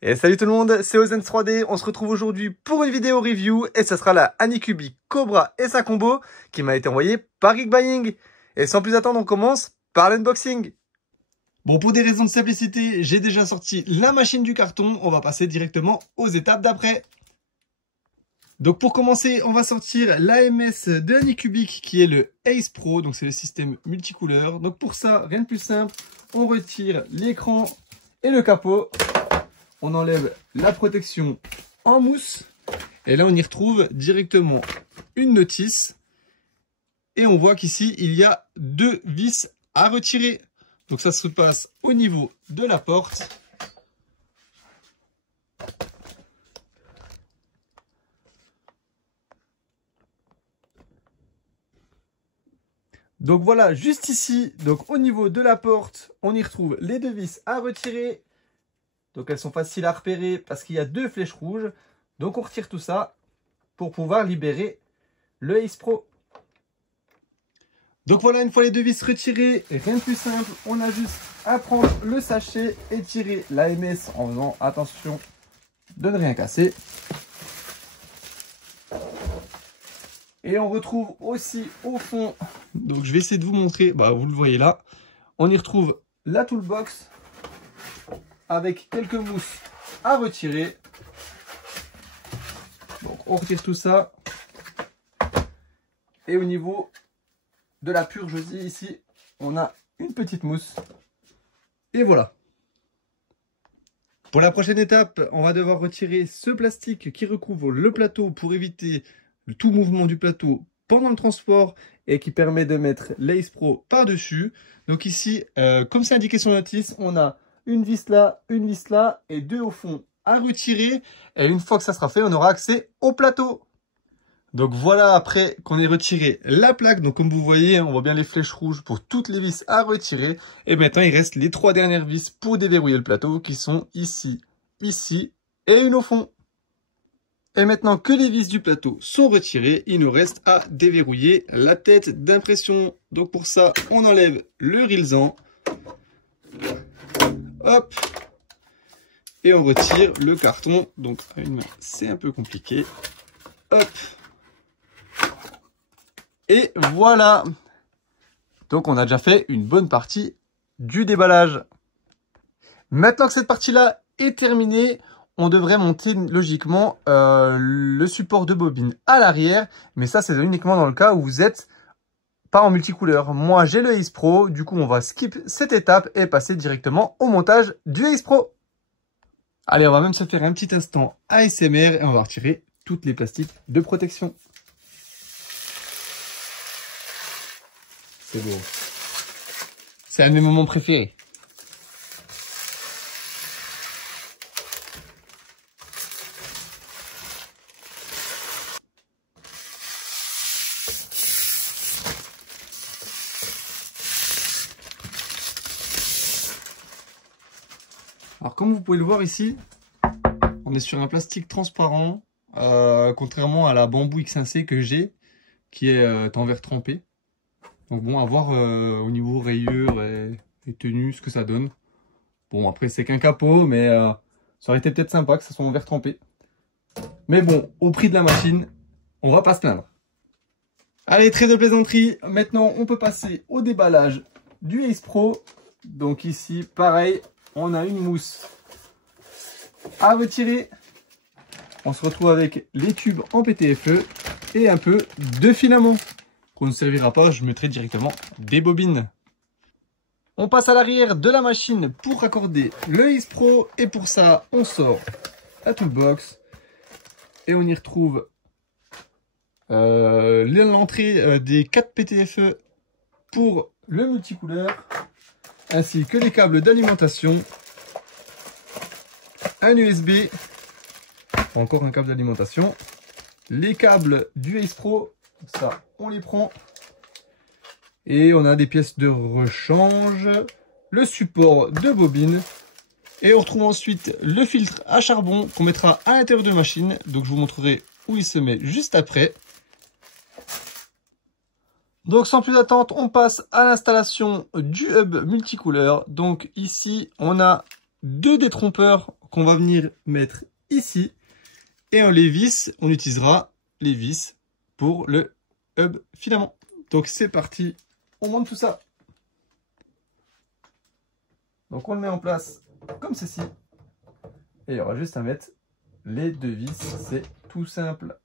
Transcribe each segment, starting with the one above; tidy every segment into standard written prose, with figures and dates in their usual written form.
Et salut tout le monde, c'est Ozen3D, on se retrouve aujourd'hui pour une vidéo review et ce sera la Anycubic Cobra et sa combo qui m'a été envoyée par Geekbuying. Et sans plus attendre, on commence par l'unboxing. Bon, pour des raisons de simplicité, j'ai déjà sorti la machine du carton, on va passer directement aux étapes d'après. Donc pour commencer, on va sortir l'AMS de Anycubic qui est le Ace Pro, donc c'est le système multicouleur. Donc pour ça, rien de plus simple, on retire l'écran et le capot. On enlève la protection en mousse. Et là, on y retrouve directement une notice. Et on voit qu'ici, il y a deux vis à retirer. Donc ça se passe au niveau de la porte. Donc voilà, juste ici, donc au niveau de la porte, on y retrouve les deux vis à retirer. Donc elles sont faciles à repérer parce qu'il y a deux flèches rouges. Donc on retire tout ça pour pouvoir libérer le Ace Pro. Donc voilà, une fois les deux vis retirées, rien de plus simple, on a juste à prendre le sachet et tirer l'AMS en faisant attention de ne rien casser. Et on retrouve aussi au fond, donc je vais essayer de vous montrer, vous le voyez là, on y retrouve la toolbox avec quelques mousses à retirer. Donc on retire tout ça. Et au niveau de la purge aussi, ici, on a une petite mousse. Et voilà. Pour la prochaine étape, on va devoir retirer ce plastique qui recouvre le plateau pour éviter tout mouvement du plateau pendant le transport et qui permet de mettre l'Ace Pro par-dessus. Donc ici, comme c'est indiqué sur la notice, on a une vis là et deux au fond à retirer. Et une fois que ça sera fait, on aura accès au plateau. Donc voilà, après qu'on ait retiré la plaque, donc comme vous voyez, on voit bien les flèches rouges pour toutes les vis à retirer. Et maintenant, il reste les trois dernières vis pour déverrouiller le plateau qui sont ici, ici et une au fond. Et maintenant que les vis du plateau sont retirées, il nous reste à déverrouiller la tête d'impression. Donc pour ça, on enlève le rilsan. Hop. Et on retire le carton. Donc à une main, c'est un peu compliqué. Hop. Et voilà. Donc on a déjà fait une bonne partie du déballage. Maintenant que cette partie-là est terminée, on devrait monter logiquement le support de bobine à l'arrière. Mais ça, c'est uniquement dans le cas où vous êtes pas en multicouleur. Moi, j'ai le Ace Pro. Du coup, on va skip cette étape et passer directement au montage du Ace Pro. Allez, on va même se faire un petit instant ASMR et on va retirer toutes les plastiques de protection. C'est beau. C'est un de mes moments préférés. Alors comme vous pouvez le voir ici, on est sur un plastique transparent, contrairement à la bambou X1C que j'ai, qui est en verre trempé. Donc bon, à voir au niveau rayures et tenue ce que ça donne. Bon, après c'est qu'un capot, mais ça aurait été peut-être sympa que ça soit en verre trempé. Mais bon, au prix de la machine, on va pas se plaindre. Allez, trêve de plaisanterie. Maintenant, on peut passer au déballage du Ace Pro. Donc ici, pareil, on a une mousse à retirer. On se retrouve avec les tubes en PTFE et un peu de filament qu'on ne servira pas, je mettrai directement des bobines. On passe à l'arrière de la machine pour raccorder le Ace Pro et pour ça, on sort la toolbox et on y retrouve l'entrée des 4 PTFE pour le multicouleur ainsi que les câbles d'alimentation, un USB, encore un câble d'alimentation, les câbles du Ace Pro, ça on les prend, et on a des pièces de rechange, le support de bobine, et on retrouve ensuite le filtre à charbon qu'on mettra à l'intérieur de la machine, donc je vous montrerai où il se met juste après. Donc sans plus attendre, on passe à l'installation du hub multicouleur. Donc ici, on a deux détrompeurs qu'on va venir mettre ici. Et les vis, on utilisera les vis pour le hub filament. Donc c'est parti, on monte tout ça. Donc on le met en place comme ceci. Et il y aura juste à mettre les deux vis, c'est tout simple.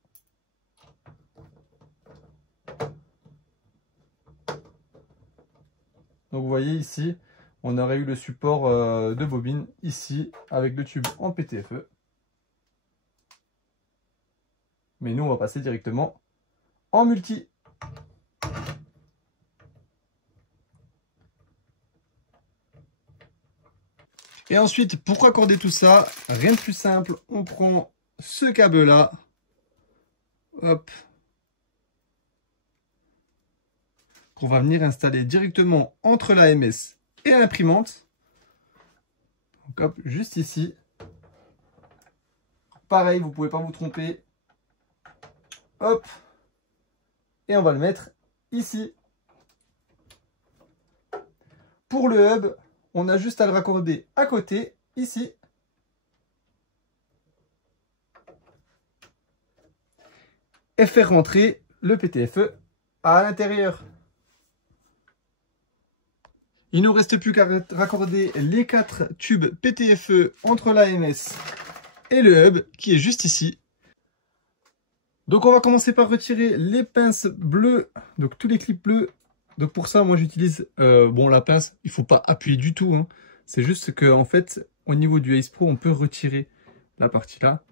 Donc vous voyez ici, on aurait eu le support de bobine ici avec le tube en PTFE. Mais nous on va passer directement en multi. Et ensuite, pour raccorder tout ça, rien de plus simple, on prend ce câble là, hop, qu'on va venir installer directement entre l'AMS et l'imprimante. Donc hop, juste ici. Pareil, vous ne pouvez pas vous tromper. Hop, et on va le mettre ici. Pour le hub, on a juste à le raccorder à côté, ici. Et faire rentrer le PTFE à l'intérieur. Il ne nous reste plus qu'à raccorder les 4 tubes PTFE entre l'AMS et le hub qui est juste ici. Donc on va commencer par retirer les pinces bleues, donc tous les clips bleus. Donc pour ça, moi j'utilise, bon la pince, il ne faut pas appuyer du tout, hein. C'est juste que en fait, au niveau du Ace Pro, on peut retirer la partie là.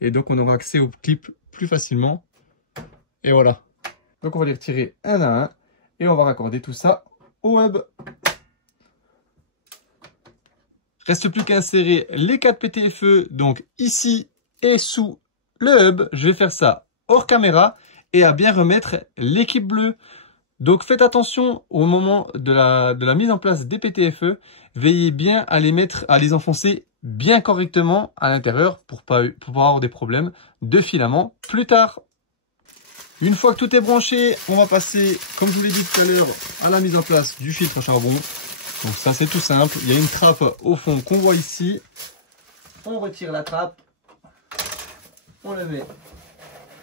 Et donc on aura accès aux clips plus facilement. Et voilà. Donc on va les retirer un à un. Et on va raccorder tout ça au hub. Reste plus qu'à insérer les 4 PTFE, donc ici et sous le hub. Je vais faire ça hors caméra et à bien remettre l'équipe bleue. Donc faites attention au moment de la mise en place des PTFE. Veillez bien à les enfoncer bien correctement à l'intérieur pour pas avoir des problèmes de filament plus tard. Une fois que tout est branché, on va passer, comme je vous l'ai dit tout à l'heure, à la mise en place du filtre à charbon. Donc ça c'est tout simple. Il y a une trappe au fond qu'on voit ici. On retire la trappe. On le met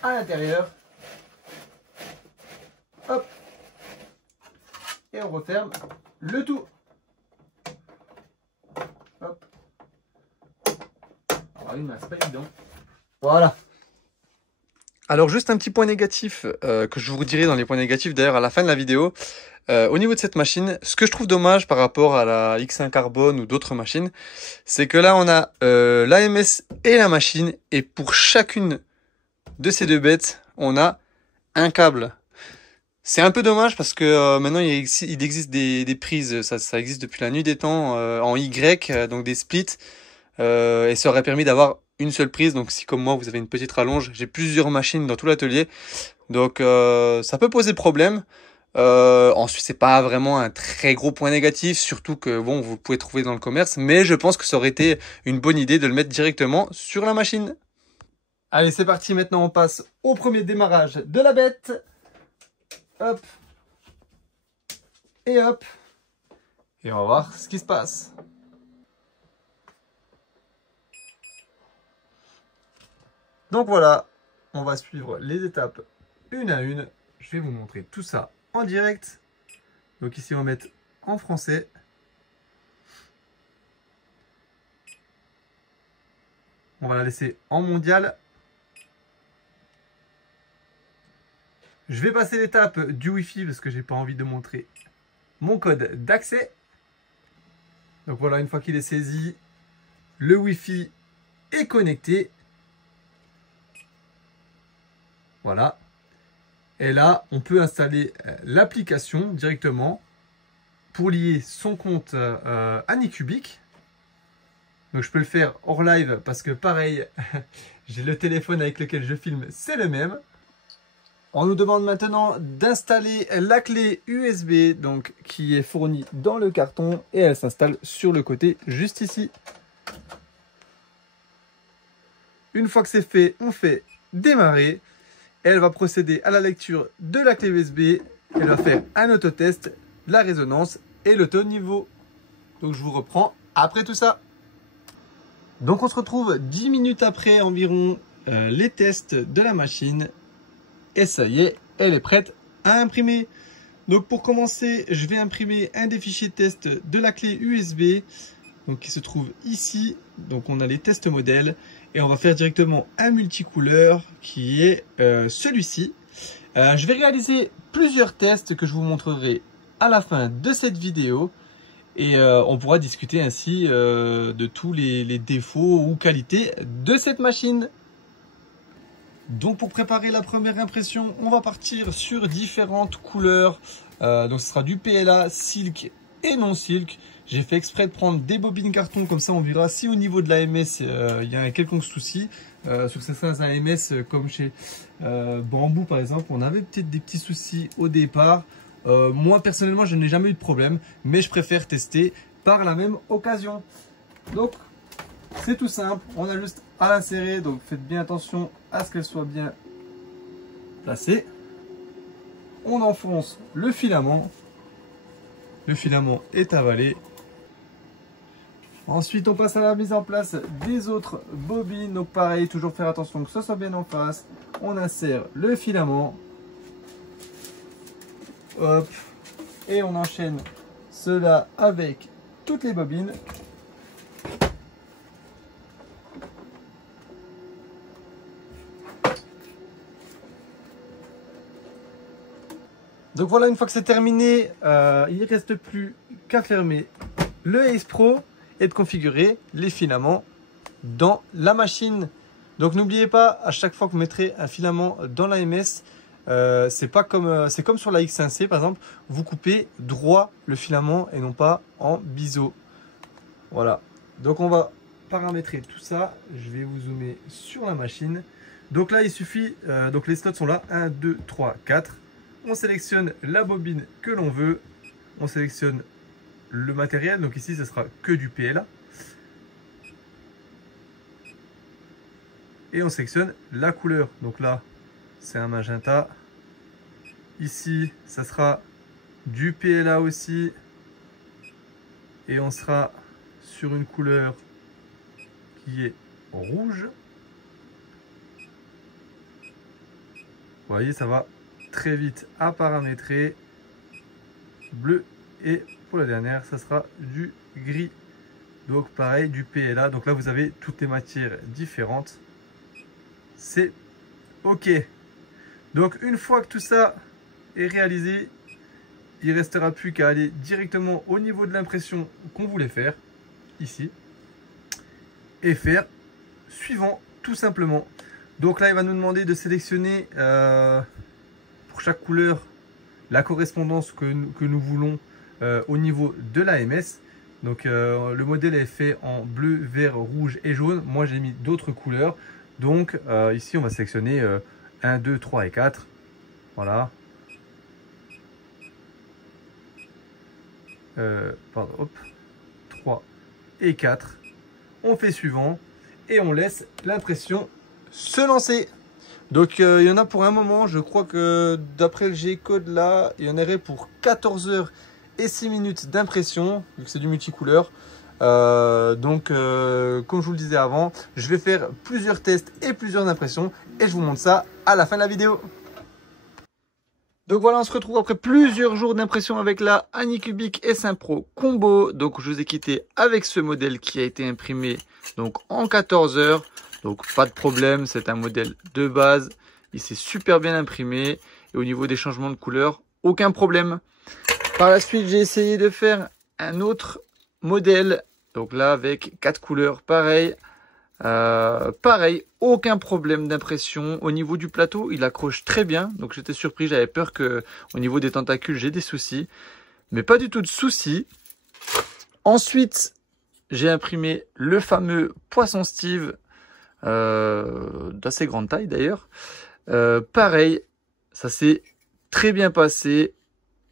à l'intérieur. Hop. Et on referme le tout. Hop. Alors, une main, c'est pas évident. Voilà. Alors juste un petit point négatif que je vous dirai dans les points négatifs d'ailleurs à la fin de la vidéo. Au niveau de cette machine, ce que je trouve dommage par rapport à la X1 Carbone ou d'autres machines, c'est que là on a l'AMS et la machine et pour chacune de ces deux bêtes, on a un câble. C'est un peu dommage parce que maintenant il existe des prises, ça existe depuis la nuit des temps en Y, donc des splits, et ça aurait permis d'avoir une seule prise. Donc si comme moi vous avez une petite rallonge, j'ai plusieurs machines dans tout l'atelier, donc ça peut poser problème. Ensuite c'est pas vraiment un très gros point négatif, surtout que bon vous pouvez trouver dans le commerce, mais je pense que ça aurait été une bonne idée de le mettre directement sur la machine. Allez c'est parti, maintenant on passe au premier démarrage de la bête. Hop. Et hop. Et on va voir ce qui se passe. Donc voilà, on va suivre les étapes une à une. Je vais vous montrer tout ça en direct. Donc ici on va mettre en français. On va la laisser en mondial. Je vais passer l'étape du Wi-Fi parce que j'ai pas envie de montrer mon code d'accès. Donc voilà, une fois qu'il est saisi, le Wi-Fi est connecté. Voilà. Et là, on peut installer l'application directement pour lier son compte Anycubic. Donc je peux le faire hors live parce que pareil, j'ai le téléphone avec lequel je filme, c'est le même. On nous demande maintenant d'installer la clé USB donc, qui est fournie dans le carton et elle s'installe sur le côté juste ici. Une fois que c'est fait, on fait démarrer. Elle va procéder à la lecture de la clé USB. Elle va faire un autotest, la résonance et le taux de niveau. Donc je vous reprends après tout ça. Donc on se retrouve 10 minutes après environ les tests de la machine. Et ça y est, elle est prête à imprimer. Donc pour commencer, je vais imprimer un des fichiers test de la clé USB. Donc qui se trouve ici. Donc on a les tests modèles. Et on va faire directement un multicouleur qui est celui-ci. Je vais réaliser plusieurs tests que je vous montrerai à la fin de cette vidéo. Et on pourra discuter ainsi de tous les défauts ou qualités de cette machine. Donc pour préparer la première impression, on va partir sur différentes couleurs. Donc ce sera du PLA, silk et non silk. J'ai fait exprès de prendre des bobines carton, comme ça on verra si au niveau de l'AMS il y a un quelconque souci. Sur certains AMS comme chez Bambou par exemple, on avait peut-être des petits soucis au départ. Moi personnellement je n'ai jamais eu de problème, mais je préfère tester par la même occasion. Donc c'est tout simple, on a juste à l'insérer, donc faites bien attention à ce qu'elle soit bien placée. On enfonce le filament est avalé. Ensuite on passe à la mise en place des autres bobines, donc pareil, toujours faire attention que ce soit bien en face. On insère le filament. Hop, et on enchaîne cela avec toutes les bobines. Donc voilà, une fois que c'est terminé, il ne reste plus qu'à fermer le Ace Pro et de configurer les filaments dans la machine. Donc n'oubliez pas, à chaque fois que vous mettrez un filament dans l'AMS, c'est comme sur la X1C par exemple, vous coupez droit le filament et non pas en biseau. Voilà, donc on va paramétrer tout ça. Je vais vous zoomer sur la machine. Donc là il suffit, donc les slots sont là, 1, 2, 3, 4. On sélectionne la bobine que l'on veut, on sélectionne le matériel, donc ici ce sera que du PLA. Et on sélectionne la couleur, donc là c'est un magenta. Ici, ça sera du PLA aussi. Et on sera sur une couleur qui est rouge. Vous voyez, ça va très vite à paramétrer. Bleu. Et pour la dernière, ça sera du gris. Donc pareil, du PLA. Donc là, vous avez toutes les matières différentes. C'est OK. Donc une fois que tout ça est réalisé, il ne restera plus qu'à aller directement au niveau de l'impression qu'on voulait faire, ici, et faire suivant, tout simplement. Donc là, il va nous demander de sélectionner pour chaque couleur la correspondance que nous voulons au niveau de l'AMS. Donc le modèle est fait en bleu, vert, rouge et jaune. Moi, j'ai mis d'autres couleurs. Donc ici, on va sélectionner 1, 2, 3 et 4. Voilà. Pardon, hop. 3 et 4. On fait suivant et on laisse l'impression se lancer. Donc il y en a pour un moment, je crois que d'après le G-code là, il y en aurait pour 14 heures et 6 minutes d'impression, vu que c'est du multicouleur. Donc comme je vous le disais avant, je vais faire plusieurs tests et plusieurs impressions et je vous montre ça à la fin de la vidéo. Donc voilà, on se retrouve après plusieurs jours d'impression avec la Anycubic S1 Pro Combo. Donc je vous ai quitté avec ce modèle qui a été imprimé donc en 14 heures. Donc pas de problème, c'est un modèle de base. Il s'est super bien imprimé. Et au niveau des changements de couleur, aucun problème. Par la suite, j'ai essayé de faire un autre modèle. Donc là, avec 4 couleurs, pareil. Pareil, aucun problème d'impression. Au niveau du plateau, il accroche très bien. Donc j'étais surpris, j'avais peur que au niveau des tentacules, j'ai des soucis. Mais pas du tout de soucis. Ensuite, j'ai imprimé le fameux Poisson Steve. D'assez grande taille d'ailleurs. Pareil, ça s'est très bien passé.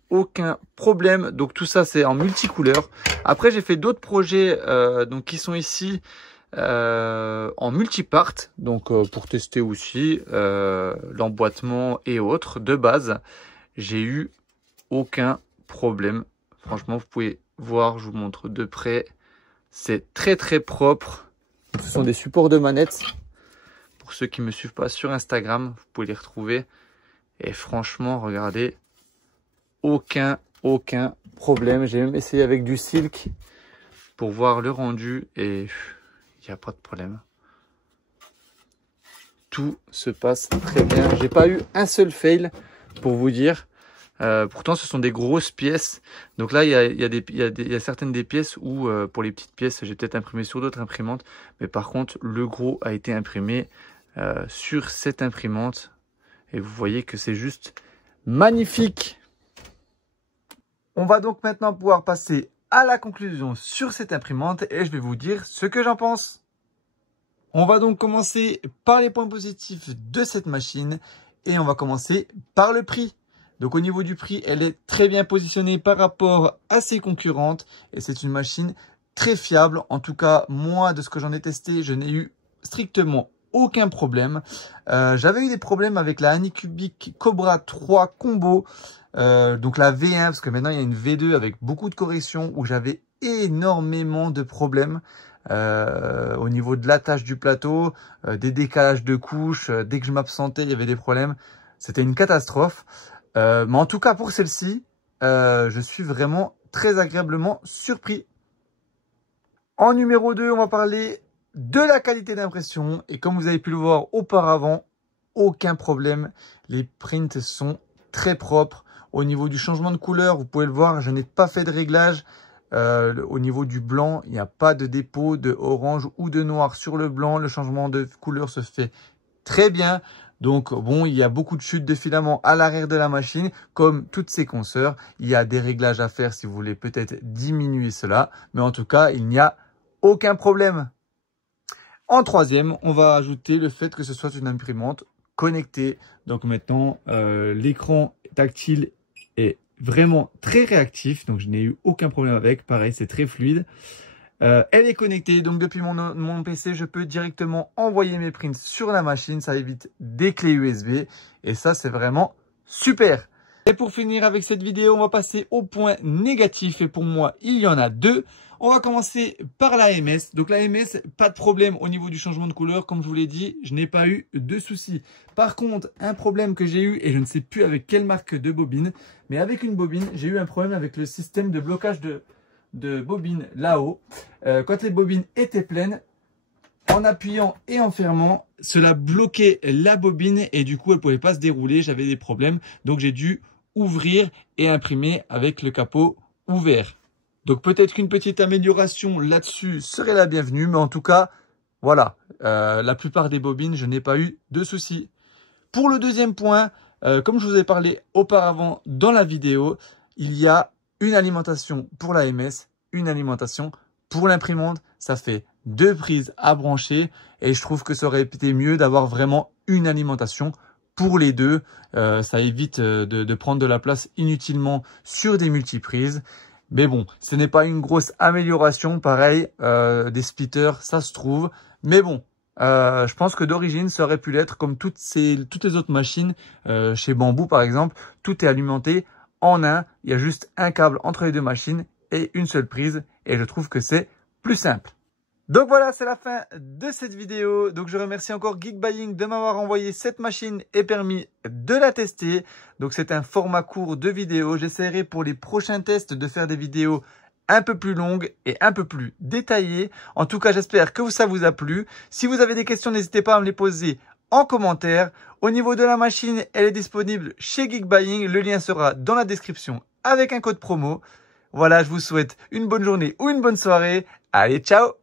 Aucun problème. Donc tout ça, c'est en multicouleur. Après, j'ai fait d'autres projets donc qui sont ici. En multipart, donc pour tester aussi l'emboîtement et autres de base. J'ai eu aucun problème. Franchement, vous pouvez voir, je vous montre de près. C'est très très propre. Ce sont des supports de manettes. Pour ceux qui ne me suivent pas sur Instagram, vous pouvez les retrouver. Et franchement, regardez, aucun problème. J'ai même essayé avec du silk pour voir le rendu et il n'y a pas de problème. Tout se passe très bien. J'ai pas eu un seul fail pour vous dire. Pourtant, ce sont des grosses pièces. Donc là, il y a certaines des pièces où, pour les petites pièces, j'ai peut-être imprimé sur d'autres imprimantes. Mais par contre, le gros a été imprimé sur cette imprimante. Et vous voyez que c'est juste magnifique. On va donc maintenant pouvoir passer à la conclusion sur cette imprimante. Et je vais vous dire ce que j'en pense. On va donc commencer par les points positifs de cette machine. Et on va commencer par le prix. Donc au niveau du prix, elle est très bien positionnée par rapport à ses concurrentes. Et c'est une machine très fiable. En tout cas, moi, de ce que j'en ai testé, je n'ai eu strictement aucun problème. J'avais eu des problèmes avec la Anycubic Cobra 3 Combo. Donc la V1, parce que maintenant il y a une V2 avec beaucoup de corrections où j'avais énormément de problèmes. Au niveau de l'attache du plateau, des décalages de couches. Dès que je m'absentais, il y avait des problèmes. C'était une catastrophe. Mais en tout cas, pour celle-ci, je suis vraiment très agréablement surpris. En numéro 2, on va parler de la qualité d'impression. Et comme vous avez pu le voir auparavant, aucun problème. Les prints sont très propres. Au niveau du changement de couleur, vous pouvez le voir, je n'ai pas fait de réglage. Au niveau du blanc, il n'y a pas de dépôt de orange ou de noir sur le blanc. Le changement de couleur se fait très bien. Donc bon, il y a beaucoup de chutes de filaments à l'arrière de la machine, comme toutes ses consoeurs. Il y a des réglages à faire si vous voulez peut-être diminuer cela. Mais en tout cas, il n'y a aucun problème. En troisième, on va ajouter le fait que ce soit une imprimante connectée. Donc maintenant, l'écran tactile est vraiment très réactif. Donc je n'ai eu aucun problème avec. Pareil, c'est très fluide. Elle est connectée, donc depuis mon PC, je peux directement envoyer mes prints sur la machine. Ça évite des clés USB et ça, c'est vraiment super. Et pour finir avec cette vidéo, on va passer au point négatif et pour moi, il y en a deux. On va commencer par l'AMS. Donc l'AMS, pas de problème au niveau du changement de couleur. Comme je vous l'ai dit, je n'ai pas eu de soucis. Par contre, un problème que j'ai eu, et je ne sais plus avec quelle marque de bobine, mais avec une bobine, j'ai eu un problème avec le système de blocage de bobine là-haut. Quand les bobines étaient pleines, en appuyant et en fermant, cela bloquait la bobine et du coup elle ne pouvait pas se dérouler, j'avais des problèmes. Donc j'ai dû ouvrir et imprimer avec le capot ouvert. Donc peut-être qu'une petite amélioration là-dessus serait la bienvenue, mais en tout cas, voilà, la plupart des bobines, je n'ai pas eu de soucis. Pour le deuxième point, comme je vous ai parlé auparavant dans la vidéo, il y a une alimentation pour l'AMS, une alimentation pour l'imprimante. Ça fait 2 prises à brancher et je trouve que ça aurait été mieux d'avoir vraiment une alimentation pour les deux. Ça évite de prendre de la place inutilement sur des multiprises. Mais bon, ce n'est pas une grosse amélioration. Pareil, des splitters, ça se trouve. Mais bon, je pense que d'origine, ça aurait pu l'être comme toutes les autres machines. Chez Bamboo, par exemple, tout est alimenté en un. Il y a juste un câble entre les deux machines et une seule prise. Et je trouve que c'est plus simple. Donc voilà, c'est la fin de cette vidéo. Donc je remercie encore Geekbuying de m'avoir envoyé cette machine et permis de la tester. Donc c'est un format court de vidéo. J'essaierai pour les prochains tests de faire des vidéos un peu plus longues et un peu plus détaillées. En tout cas, j'espère que ça vous a plu. Si vous avez des questions, n'hésitez pas à me les poser en commentaire. Au niveau de la machine, elle est disponible chez Geekbuying. Le lien sera dans la description avec un code promo. Voilà, je vous souhaite une bonne journée ou une bonne soirée. Allez, ciao!